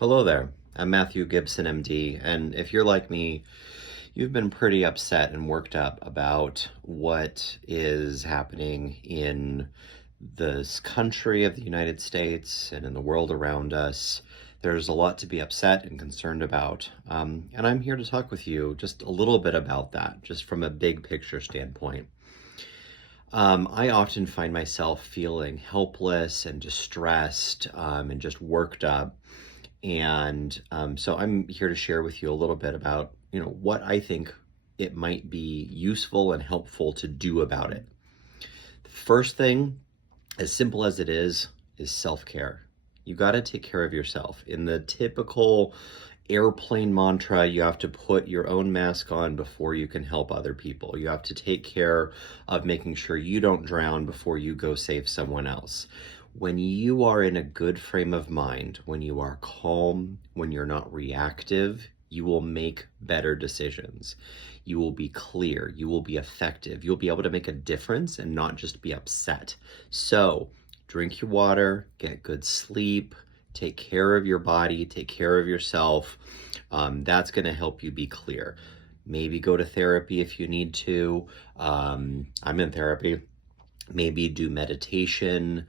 Hello there. I'm Matthew Gibson, MD, and if you're like me, you've been pretty upset and worked up about what is happening in this country of the United States and in the world around us. There's a lot to be upset and concerned about, and I'm here to talk with you just a little bit about that, just from a big picture standpoint. I often find myself feeling helpless and distressed and just worked up. And so I'm here to share with you a little bit about, what I think it might be useful and helpful to do about it. The first thing, as simple as it is self-care. You got to take care of yourself. In the typical airplane mantra, you have to put your own mask on before you can help other people. You have to take care of making sure you don't drown before you go save someone else. When you are in a good frame of mind, when you are calm, when you're not reactive, you will make better decisions. You will be clear, you will be effective, you'll be able to make a difference and not just be upset. So drink your water, get good sleep, take care of your body, take care of yourself. That's going to help you be clear. Maybe go to therapy if you need to. I'm in therapy. Maybe do meditation.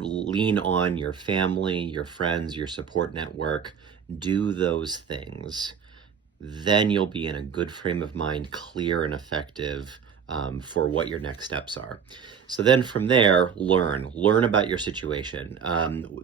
Lean on your family, your friends, your support network. Do those things. Then you'll be in a good frame of mind, clear and effective for what your next steps are. So then from there, learn about your situation,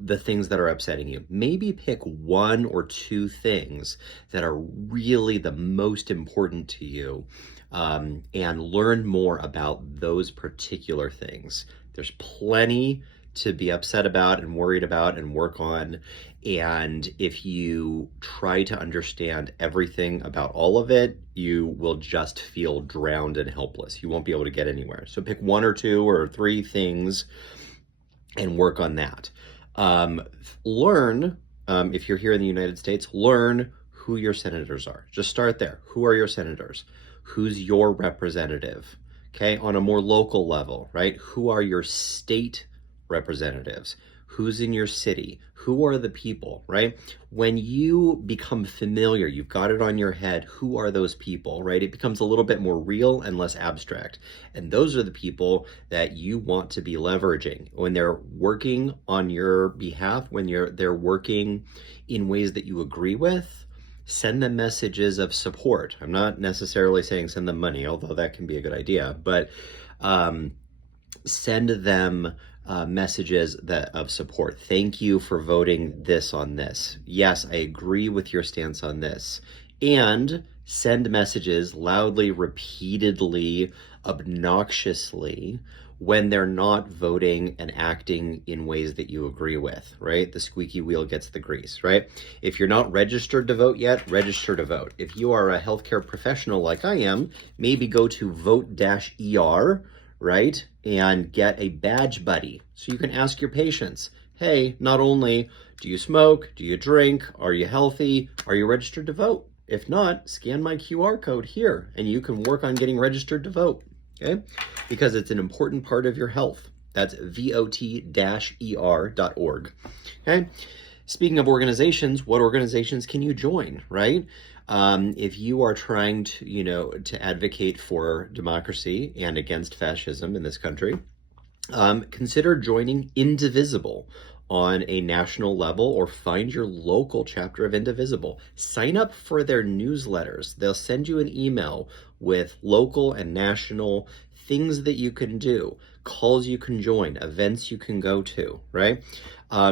the things that are upsetting you. Maybe pick one or two things that are really the most important to you, and learn more about those particular things. There's plenty to be upset about and worried about and work on. And if you try to understand everything about all of it, you will just feel drowned and helpless. You won't be able to get anywhere. So pick one or two or three things and work on that. Learn, if you're here in the United States, learn who your senators are. Just start there. Who are your senators? Who's your representative? Okay, on a more local level, right? Who are your state representatives? Who's in your city? Who are the people, right? When you become familiar, you've got it on your head, who are those people, right? It becomes a little bit more real and less abstract. And those are the people that you want to be leveraging when they're working on your behalf, when they're working in ways that you agree with. Send them messages of support. I'm not necessarily saying send them money, although that can be a good idea, but send them messages of support. Thank you for voting this on this. Yes, I agree with your stance on this. And send messages loudly, repeatedly, obnoxiously when they're not voting and acting in ways that you agree with, right? The squeaky wheel gets the grease, right? If you're not registered to vote yet, register to vote. If you are a healthcare professional like I am, maybe go to Vot-ER, right? And get a badge buddy. So you can ask your patients, hey, not only do you smoke, do you drink, are you healthy, are you registered to vote? If not, scan my QR code here and you can work on getting registered to vote, okay? Because it's an important part of your health. That's vot-er.org, okay? Speaking of organizations, what organizations can you join, right? If you are trying to, to advocate for democracy and against fascism in this country, consider joining Indivisible on a national level, or find your local chapter of Indivisible. Sign up for their newsletters. They'll send you an email with local and national things that you can do, calls you can join, events you can go to, right?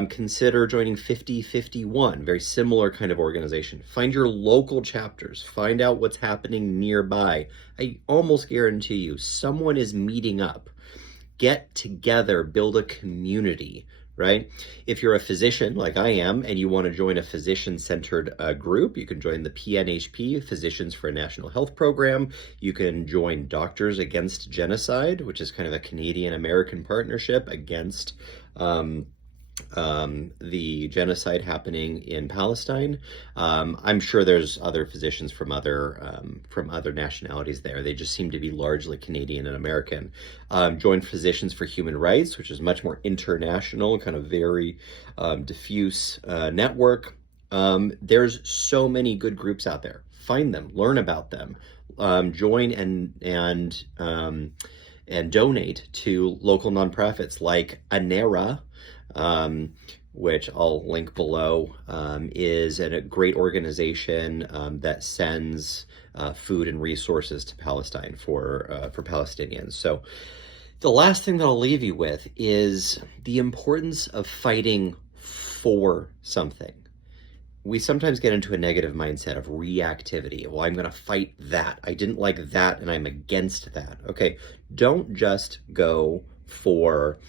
Consider joining 5051, very similar kind of organization. Find your local chapters, find out what's happening nearby. I almost guarantee you someone is meeting up. Get together, build a community, right? If you're a physician like I am and you want to join a physician-centered group, you can join the PNHP, Physicians for a National Health Program. You can join Doctors Against Genocide, which is kind of a Canadian-American partnership against the genocide happening in Palestine. I'm sure there's other physicians from other nationalities there. They just seem to be largely Canadian and American. Joined Physicians for Human Rights, which is much more international, kind of very diffuse network. There's so many good groups out there. Find them, learn about them, join and donate to local nonprofits like Anera, which I'll link below, is a great organization that sends food and resources to Palestine for Palestinians. So the last thing that I'll leave you with is the importance of fighting for something. We sometimes get into a negative mindset of reactivity. Well, I'm going to fight that. I didn't like that, and I'm against that. Okay, don't just go for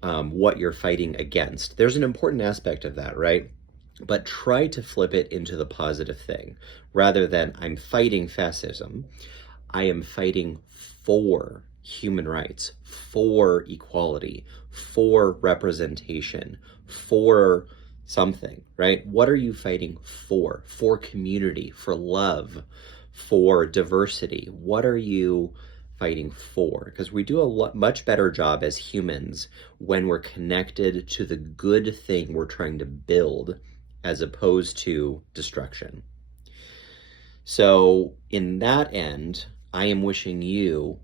what you're fighting against. There's an important aspect of that, right? But try to flip it into the positive thing. Rather than I'm fighting fascism, I am fighting for human rights, for equality, for representation, for something, right? What are you fighting for? For community, for love, for diversity. What are you fighting for? Because we do a much better job as humans when we're connected to the good thing we're trying to build as opposed to destruction. So in that end, I am wishing you,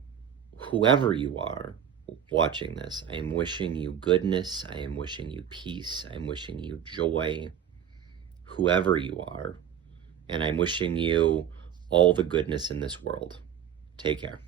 whoever you are watching this, I am wishing you goodness, I am wishing you peace, I'm wishing you joy, whoever you are, and I'm wishing you all the goodness in this world. Take care.